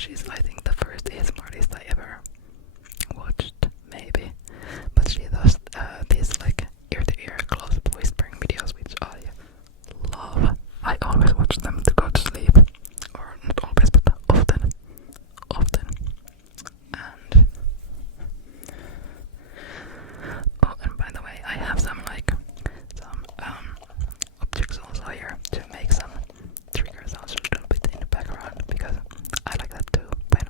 She's, I think, the first ASMR artist I ever watched, maybe. But she does these like ear-to-ear close-up whispering videos, which I love. I always watch them to go to sleep, or not always, but often. And oh, and by the way, I have some objects also here to make some trigger sounds a little bit in the background, because I like that too. But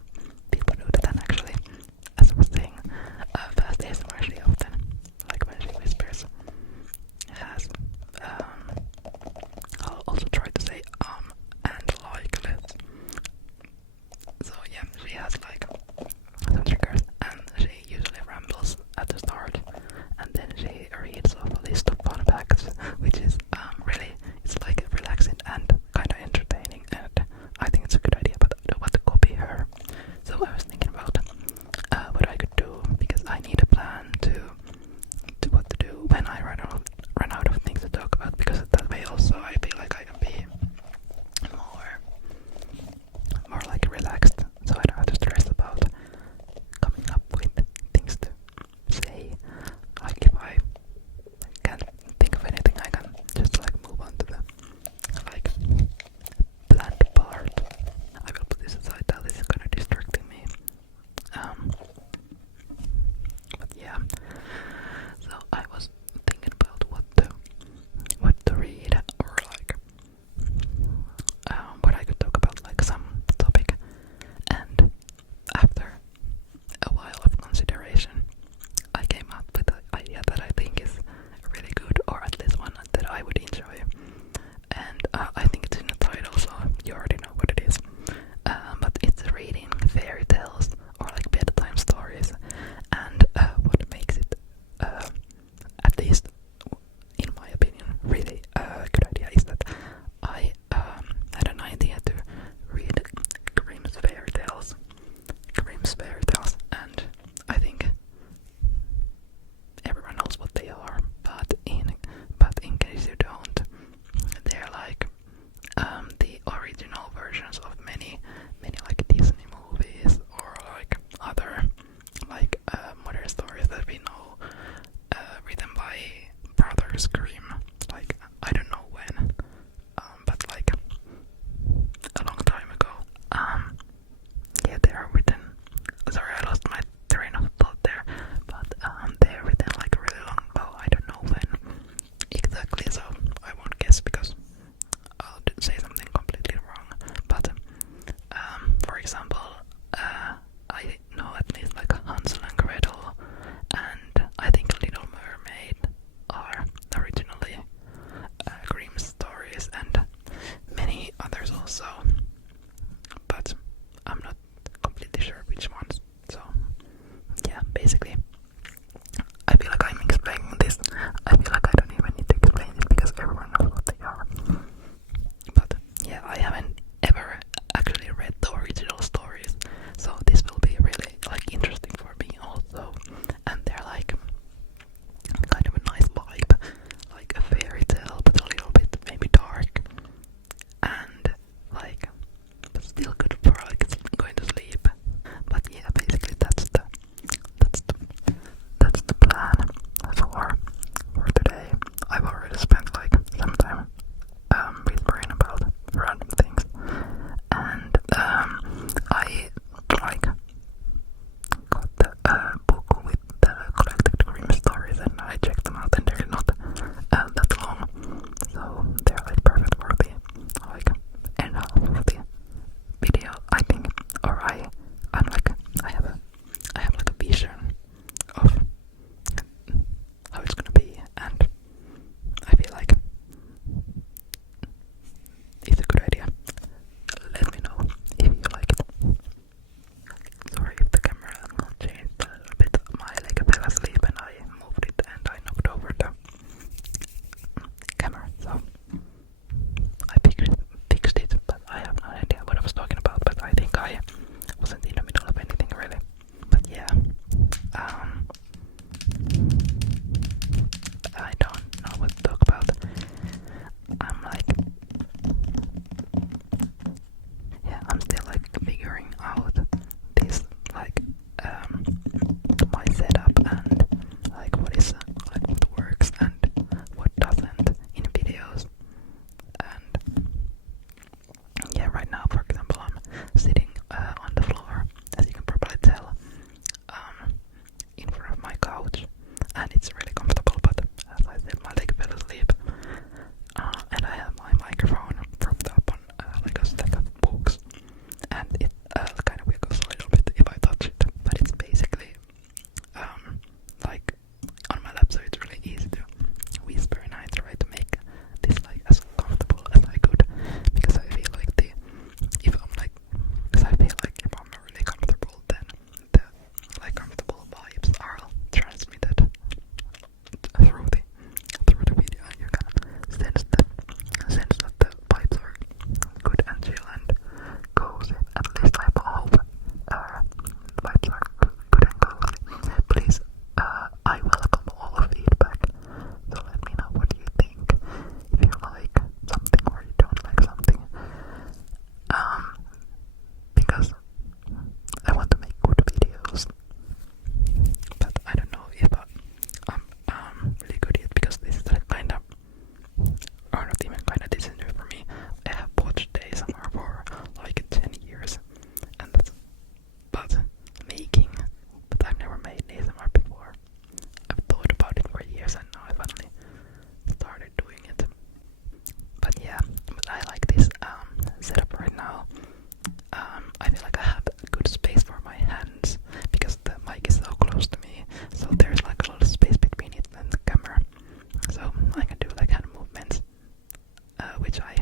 which I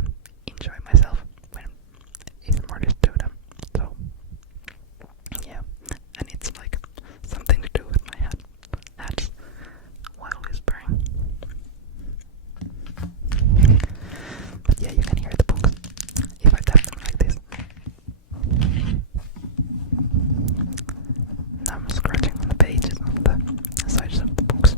enjoy myself when ASMR artists do them. So yeah, and it's like something to do with my hands while whispering. But yeah, you can hear the books if I tap them like this. Now I'm scratching on the pages on the sides of the books.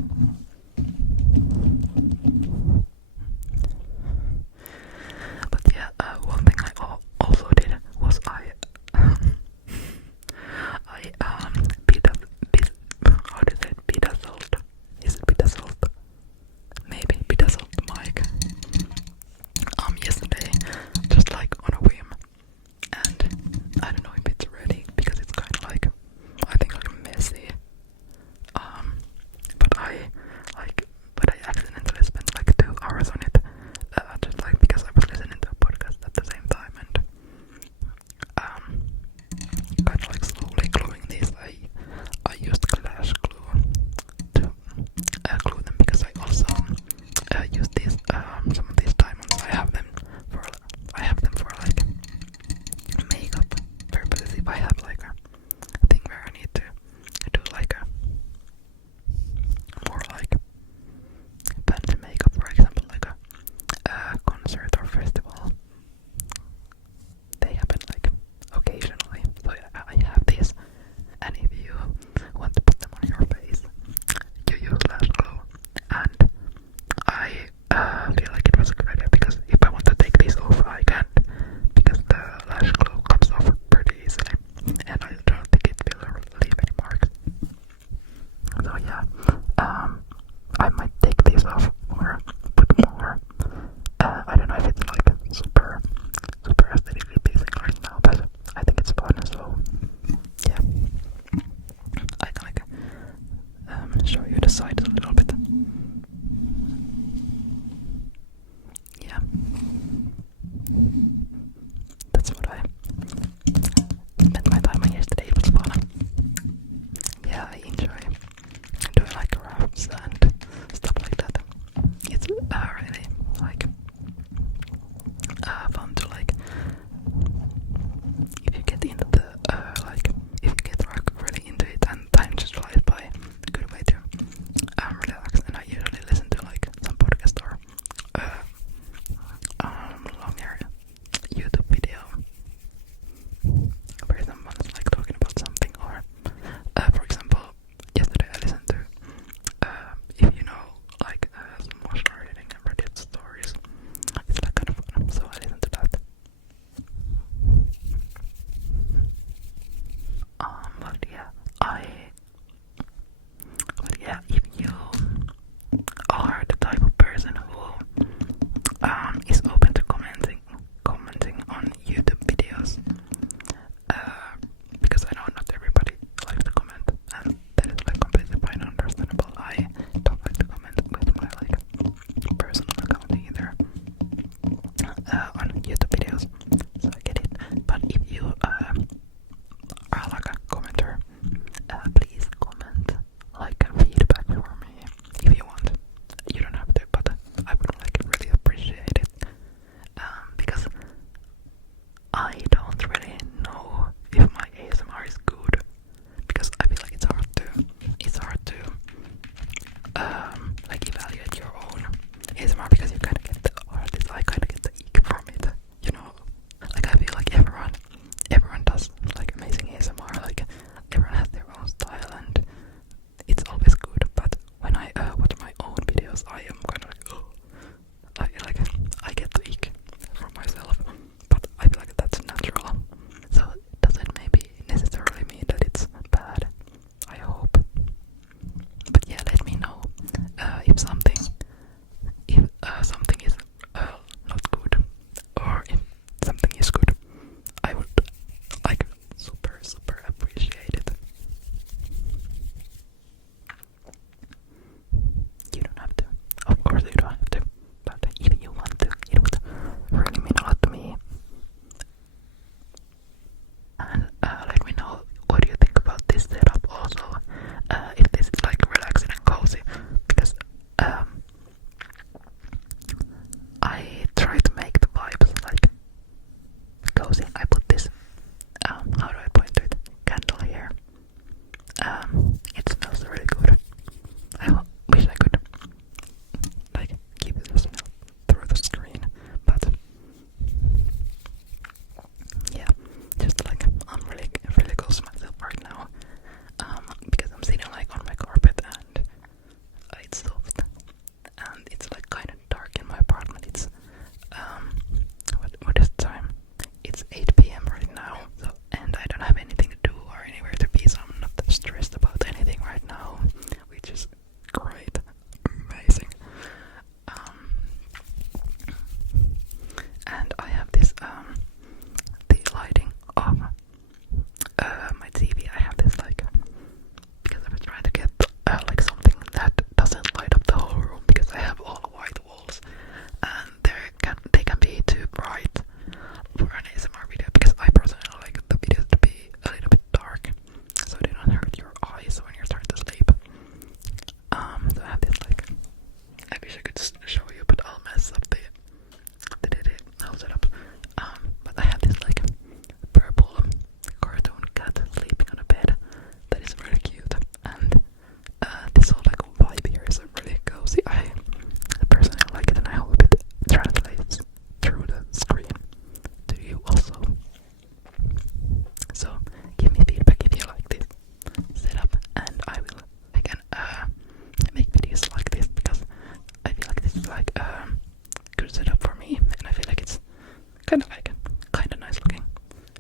kind of like kind of nice looking,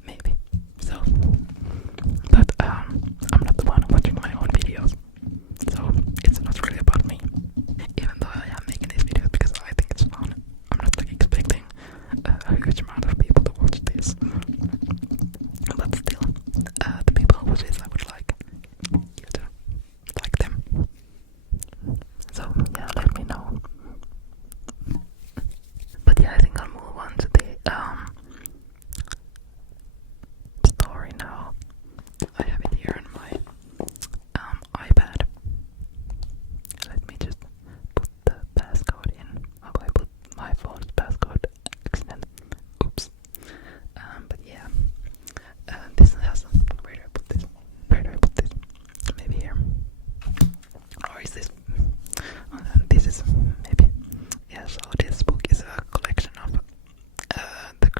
maybe. So, but I'm not the one watching my own videos, so it's not really about me. Even though I am making these videos because I think it's fun, I'm not like expecting a huge amount of people to watch this. But still, the people who watch this, I would like you to like them. So yeah, let me know. But yeah, I think I'll move on to the story now. I have it here on my iPad. Let me just put the passcode in. Oh, I put my phone's passcode accident. Oops. But yeah, this has. Where do I put this? Where do I put this? Maybe here. Or is this? This is maybe. Yeah. So this book is a collection of the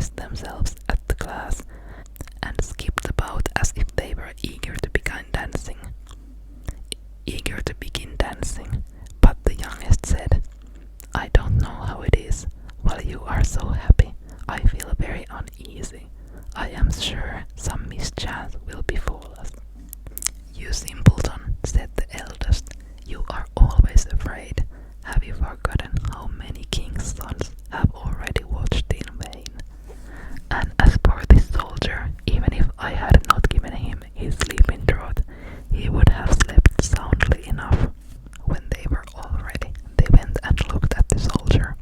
dressed themselves at the glass and skipped about as if they were eager to begin dancing. But the youngest said, I don't know how it is. While you are so happy, I feel very uneasy. I am sure some mischance will befall us. You simpleton, said the eldest, you are always afraid. Have you forgotten how many kings' sons have already watched in vain? And as for this soldier, even if I had not given him his sleeping draught, he would have slept soundly enough. When they were all ready, they went and looked at the soldier,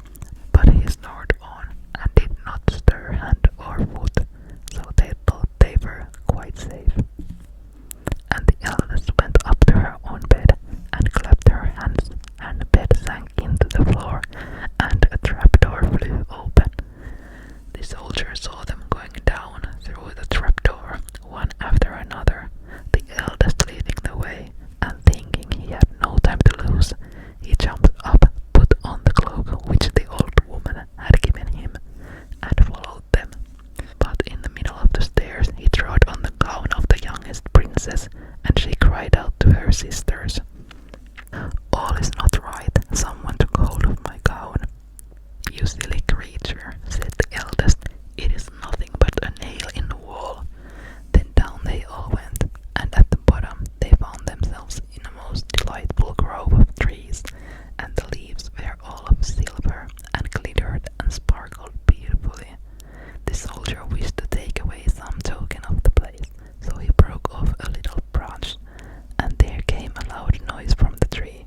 but he snored on and did not stir hand or foot, so they thought they were quite safe. And the eldest went up to her own bed and clapped her hands, and the bed sank into the floor, and a trapdoor flew open. The soldier saw them going down through the trapdoor, one after another, the eldest leading the way, and thinking he had no time to lose, he jumped up, put on the cloak which the old woman had given him, and followed them. But in the middle of the stairs he trod on the gown of the youngest princess, and she cried out to her sisters, All is not right, someone took hold of my gown. You silly creature, said the eldest, it is nothing but a nail in the wall. Then down they all went, and at the bottom they found themselves in a most delightful grove of trees, and the leaves were all of silver, and glittered and sparkled beautifully. The soldier wished to take away some token of the place, so he broke off a little branch, and there came a loud noise from the tree.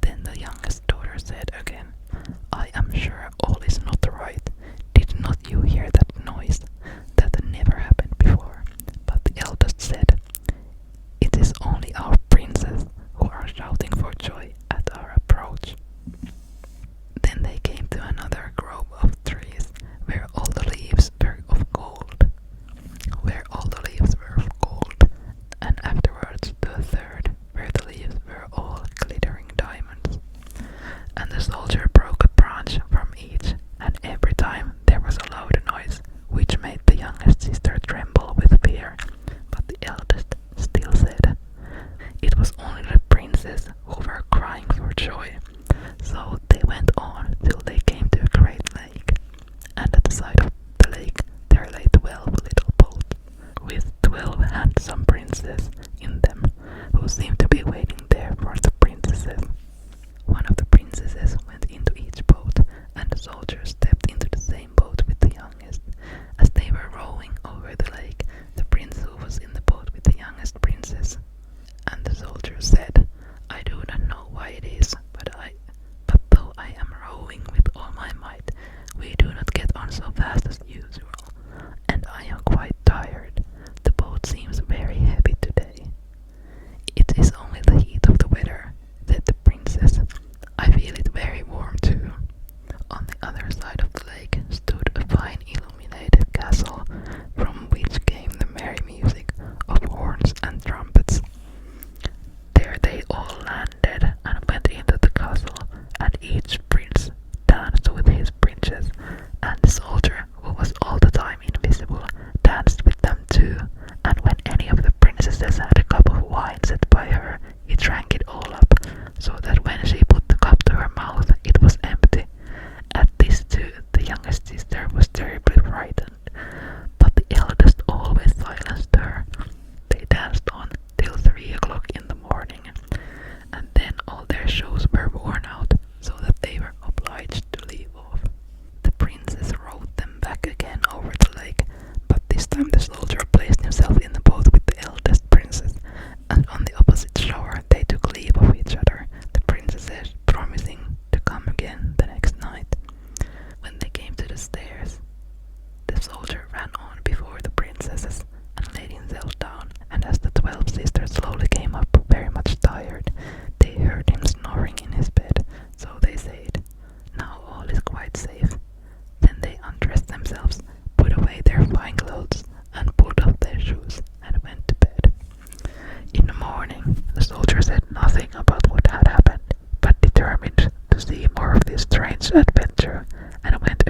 Then the youngest daughter said again, I am sure all is not right. Did not you hear that noise? That never happened before. But the eldest said, It is only our princes who are shouting for joy at our approach. Then they came to another grove of trees, where all the leaves were of gold. And afterwards to a third, where the leaves were all glittering diamonds. And the soldier broke a branch from each, and every time there was a loud noise, which made the youngest sister tremble with fear. But the eldest still said, It was only the princes who were crying for joy. So they went on till they came to a great lake, and at the side of the lake there lay 12 little boats, with 12 handsome princes in them, who seemed to be waiting there for the princesses. One of the princesses went into each boat, and the soldier stepped into the same boat with the youngest. As they were rowing over the lake, the prince who was in the boat with the youngest princess. And the soldier said, I do not know why it is, but though I am rowing with all my might, we do not get on so fast as usual, and I am quite tired. The boat seems very heavy today. It is only the heat of the weather, said the princess. I feel it very warm too. On the other side of the lake stood a fine illuminated castle, from which came the merry music of horns and trumpets. There they all landed and went into the castle, and each prince danced with his princess, and the soldier, who was all the time invisible, danced with them too, and when any of the princesses had a cup of wine set by her, he drank it all up, so that when she put the cup to her mouth, it was empty. At this too, the youngest sister was terribly frightened, but the eldest always silenced her. They danced on till 3 o'clock in the morning, and then all their shoes were worn out, so that they were obliged to leave off. The princess rowed them back again over the lake, but this time the soldier placed himself in the boat with the eldest princess, and on the opposite shore they took leave of each other, the princesses promising to come again the next night. When they came to the stairs, the soldier ran on before the princesses and laid himself down, and as the 12 sisters slowly came up, very much tired, they heard him snoring in his bed, so they said, Now all is quite safe. Then they undressed themselves, put away their fine clothes, and pulled off their shoes, and went to bed. In the morning, the soldier said nothing about what had happened, but determined to see more of this strange adventure, and went